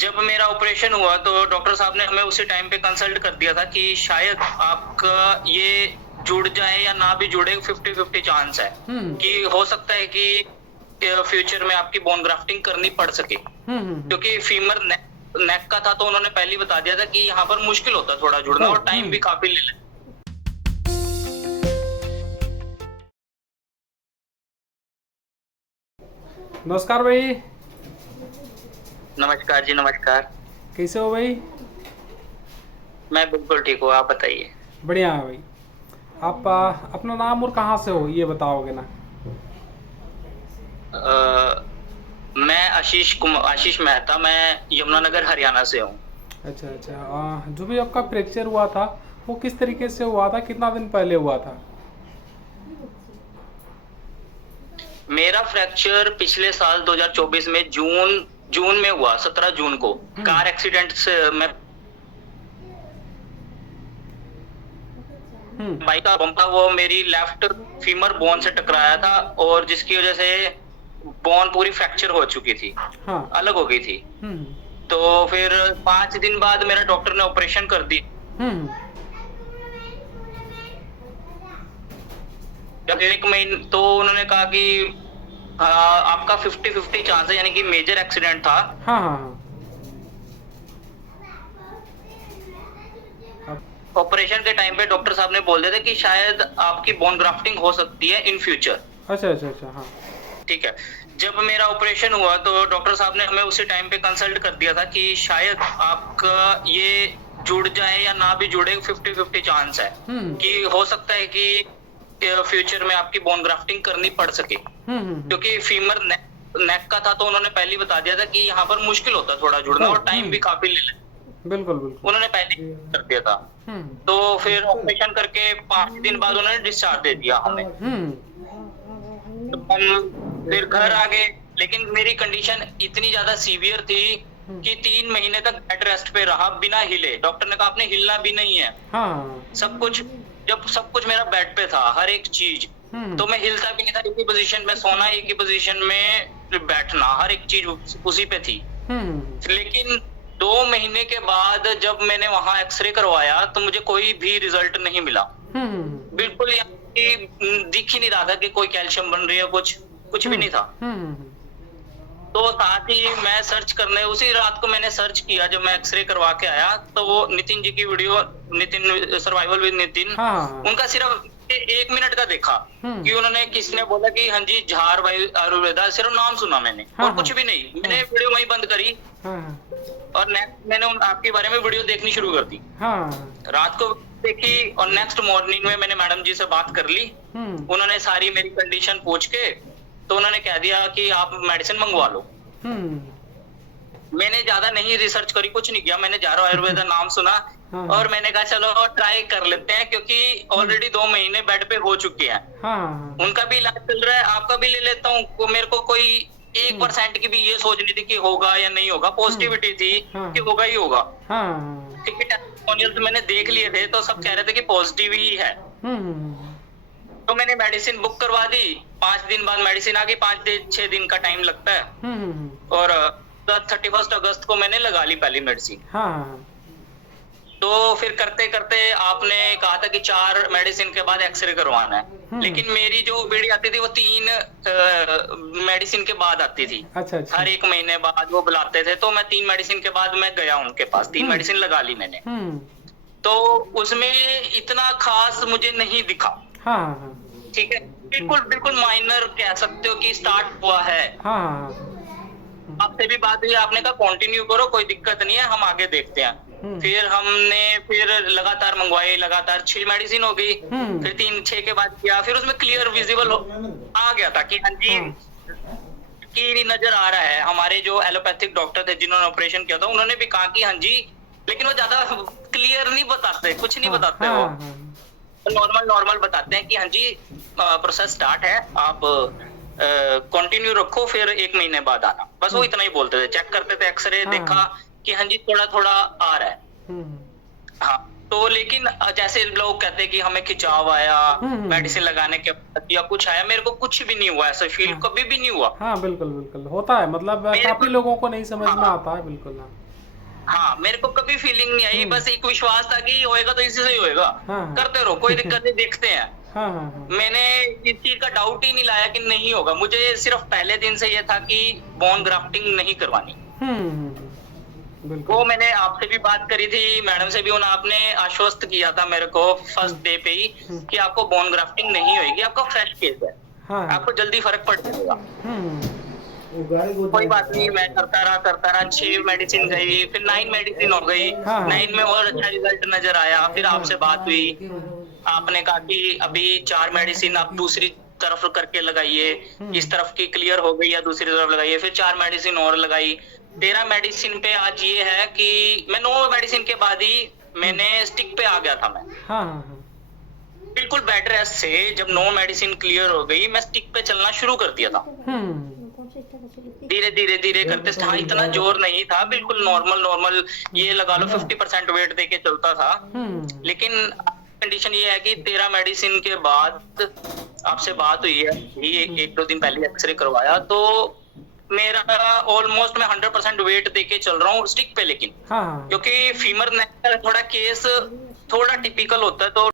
जब मेरा ऑपरेशन हुआ तो डॉक्टर साहब ने हमें उसी टाइम पे कंसल्ट कर दिया था कि शायद आपका ये जुड़ जाए या ना भी जुड़े, 50-50 चांस है कि हो सकता है कि फ्यूचर में आपकी बोन ग्राफ्टिंग करनी पड़ सके, क्योंकि फीमर नेक का था। तो उन्होंने पहले ही बता दिया था कि यहाँ पर मुश्किल होता है थोड़ा जुड़ना और टाइम भी काफी ले लेता। नमस्कार भाई। नमस्कार जी, नमस्कार। कैसे हो भाई? मैं बिल्कुल ठीक हूँ, आप बताइए। बढ़िया है भाई। आप अपना नाम और कहाँ से हो ये बताओगे ना? मैं आशीष मेहता, मैं यमुनानगर हरियाणा से हूँ। अच्छा अच्छा। जो भी आपका फ्रैक्चर हुआ था वो किस तरीके से हुआ था, कितना दिन पहले हुआ था? मेरा फ्रैक्चर पिछले साल 2024 में जून में हुआ, 17 जून को कार एक्सीडेंट से। मैं बाइक का बम्पर वो मेरी लेफ्ट फीमर बोन से टकराया था और जिसकी वजह से बोन पूरी फ्रैक्चर हो चुकी थी। हाँ। अलग हो गई थी। तो फिर 5 दिन बाद मेरा डॉक्टर ने ऑपरेशन कर दी। जब 1 महीने तो उन्होंने कहा कि आपका 50-50 चांस है, यानी कि मेजर एक्सीडेंट था। हाँ हाँ हाँ। ऑपरेशन के टाइम पे डॉक्टर साहब ने बोल दिया था कि शायद आपकी बोन ग्राफ्टिंग हो सकती है इन फ्यूचर। अच्छा अच्छा अच्छा। हाँ ठीक है। जब मेरा ऑपरेशन हुआ तो डॉक्टर साहब ने हमें उसी टाइम पे कंसल्ट कर दिया था कि शायद आपका ये जुड़ जाए या ना भी जुड़े, 50-50 चांस है कि हो सकता है कि फ्यूचर में आपकी बोन ग्राफ्टिंग करनी पड़ सके, क्योंकि फीमर नेक का था। तो उन्होंने पहले ही बता दिया था कि यहाँ पर मुश्किल होता है थोड़ा जुड़ना और टाइम भी काफी ले लेता। बिल्कुल बिल्कुल उन्होंने पहले ही कर दिया था। तो फिर ऑपरेशन करके 5 दिन बाद उन्होंने डिस्चार्ज दे दिया हमें। तो हम फिर घर आ गए, लेकिन मेरी कंडीशन इतनी ज्यादा सीवियर थी कि 3 महीने तक बेड रेस्ट पे रहा बिना हिले। डॉक्टर ने कहा आपने हिलना भी नहीं है। हाँ। जब सब कुछ मेरा बेड पे था, हर एक चीज, तो मैं हिलता भी नहीं था। एक ही पोजीशन में सोना, एक ही पोजीशन में बैठना, हर एक चीज उसी पे थी। लेकिन 2 महीने के बाद जब मैंने वहां एक्सरे करवाया तो मुझे कोई भी रिजल्ट नहीं मिला। बिल्कुल दिख ही नहीं रहा था कि कोई कैल्शियम बन रही है, कुछ भी नहीं था। तो साथ ही मैं सर्च करने, उसी रात को मैंने सर्च किया जब मैं एक्सरे करवा के आया, तो वो नितिन जी की video, Nitin survival with Nitin, उनका सिर्फ 1 मिनट का देखा कि उन्होंने, किसी ने बोला कि हाँ जी झार आयुर्वेदा, सिर्फ नाम सुना मैंने और कुछ भी नहीं। मैंने वीडियो वहीं बंद करी और नेक्स्ट मैंने आपके बारे में वीडियो देखनी शुरू कर दी। रात को देखी और नेक्स्ट मॉर्निंग में मैंने मैडम जी से बात कर ली। उन्होंने सारी मेरी कंडीशन पूछ के तो उन्होंने कह दिया कि आप मेडिसिन मंगवा लो। मैंने ज्यादा नहीं रिसर्च करी, कुछ नहीं किया। मैंने झारो आयुर्वेदा नाम सुना और मैंने कहा चलो ट्राई कर लेते हैं, क्योंकि ऑलरेडी 2 महीने बेड पे हो चुके हैं। उनका भी इलाज चल रहा है, आपका भी ले लेता हूँ। मेरे को कोई 1% की भी ये सोच नहीं थी कि होगा या नहीं होगा। पॉजिटिविटी थी कि होगा ही होगा। ठीक है, टेस्टिमोनियल्स मैंने देख लिए थे तो सब कह रहे थे कि पॉजिटिव ही है। तो मैंने मेडिसिन बुक करवा दी। 5 दिन बाद मेडिसिन आ गई। 5-6 दिन का टाइम लगता है। और 31 अगस्त को मैंने लगा ली पहली मेडिसिन। तो फिर करते करते आपने कहा था कि 4 मेडिसिन के बाद एक्सरे करवाना है, लेकिन मेरी जो ओपीडी आती थी वो 3 मेडिसिन के बाद आती थी। अच्छा। हर 1 महीने बाद वो बुलाते थे। तो मैं 3 मेडिसिन के बाद मैं गया उनके पास, 3 मेडिसिन लगा ली मैंने। तो उसमें इतना खास मुझे नहीं दिखा। ठीक है, बिल्कुल बिल्कुल माइनर कह सकते हो कि स्टार्ट हुआ है। आपसे भी बात हुई, आपने कहा कंटिन्यू करो, कोई दिक्कत नहीं है, हम आगे देखते हैं। फिर हमने लगातार मंगवाई, लगातार 6 मेडिसिन हो गई। फिर 3-6 के बाद किया, फिर उसमें क्लियर विजिबल आ गया था कि हाँ जी की नजर आ रहा है। हमारे जो एलोपैथिक डॉक्टर थे जिन्होंने ऑपरेशन किया था, उन्होंने भी कहा कि हाँ जी, लेकिन वो ज्यादा क्लियर नहीं बताते, कुछ नहीं बताते। वो नॉर्मल बताते हैं कि हाँ जी प्रोसेस स्टार्ट है, आप कंटिन्यू रखो, फिर 1 महीने बाद आना। बस वो इतना ही बोलते थे। चेक करते थे, एक्सरे देखा कि हाँ जी थोड़ा थोड़ा आ रहा है। हाँ, तो लेकिन जैसे लोग कहते हैं कि हमें खिंचाव आया मेडिसिन लगाने के बाद या कुछ आया, मेरे को कुछ भी नहीं हुआ। ऐसा फील कभी भी नहीं हुआ। बिल्कुल बिल्कुल होता है, मतलब काफी लोगों को नहीं समझ में आता है। बिल्कुल। हाँ, मेरे को कभी फीलिंग नहीं आई, बस एक विश्वास था कि होएगा तो इसी से ही होएगा। हाँ। करते रहो, कोई दिक्कत नहीं, देखते हैं। हाँ हाँ हाँ। मैंने इस चीज का डाउट ही नहीं लाया कि नहीं होगा। मुझे सिर्फ पहले दिन से ये था कि बोन ग्राफ्टिंग नहीं करवानी। बिल्कुल। वो मैंने आपसे भी बात करी थी, मैडम से भी, आपने आश्वस्त किया था मेरे को फर्स्ट डे पे ही कि आपको बोन ग्राफ्टिंग नहीं होगी, आपका फ्रेश केस है। हाँ। आपको जल्दी फर्क पड़ जाएगा। कोई बात नहीं, मैं करता रहा 6 मेडिसिन गई, फिर 9 मेडिसिन हो गई। 9 में और अच्छा रिजल्ट नजर आया। फिर आपसे बात हुई, आपने कहा कि अभी 4 मेडिसिन आप दूसरी तरफ करके लगाइए, इस तरफ की क्लियर हो गई या दूसरी तरफ लगाइए। फिर 4 मेडिसिन और लगाई। 13 मेडिसिन पे आज ये है कि मैं 9 मेडिसिन के बाद ही मैंने स्टिक पे आ गया था मैं। बिल्कुल बेड रेस्ट से जब 9 मेडिसिन क्लियर हो गई, मैं स्टिक पे चलना शुरू कर दिया था। धीरे करते, हाँ, इतना जोर नहीं था, बिल्कुल नॉर्मल ये लगा लो 50% वेट देके चलता था। लेकिन कंडीशन ये है कि 13 मेडिसिन के बाद आपसे बात हुई है, ये 1-2 दिन पहले एक्सरे करवाया, तो मेरा ऑलमोस्ट मैं 100% वेट देके चल रहा हूँ स्टिक पे। लेकिन क्योंकि फीमर नेक का थोड़ा केस थोड़ा टिपिकल होता है, तो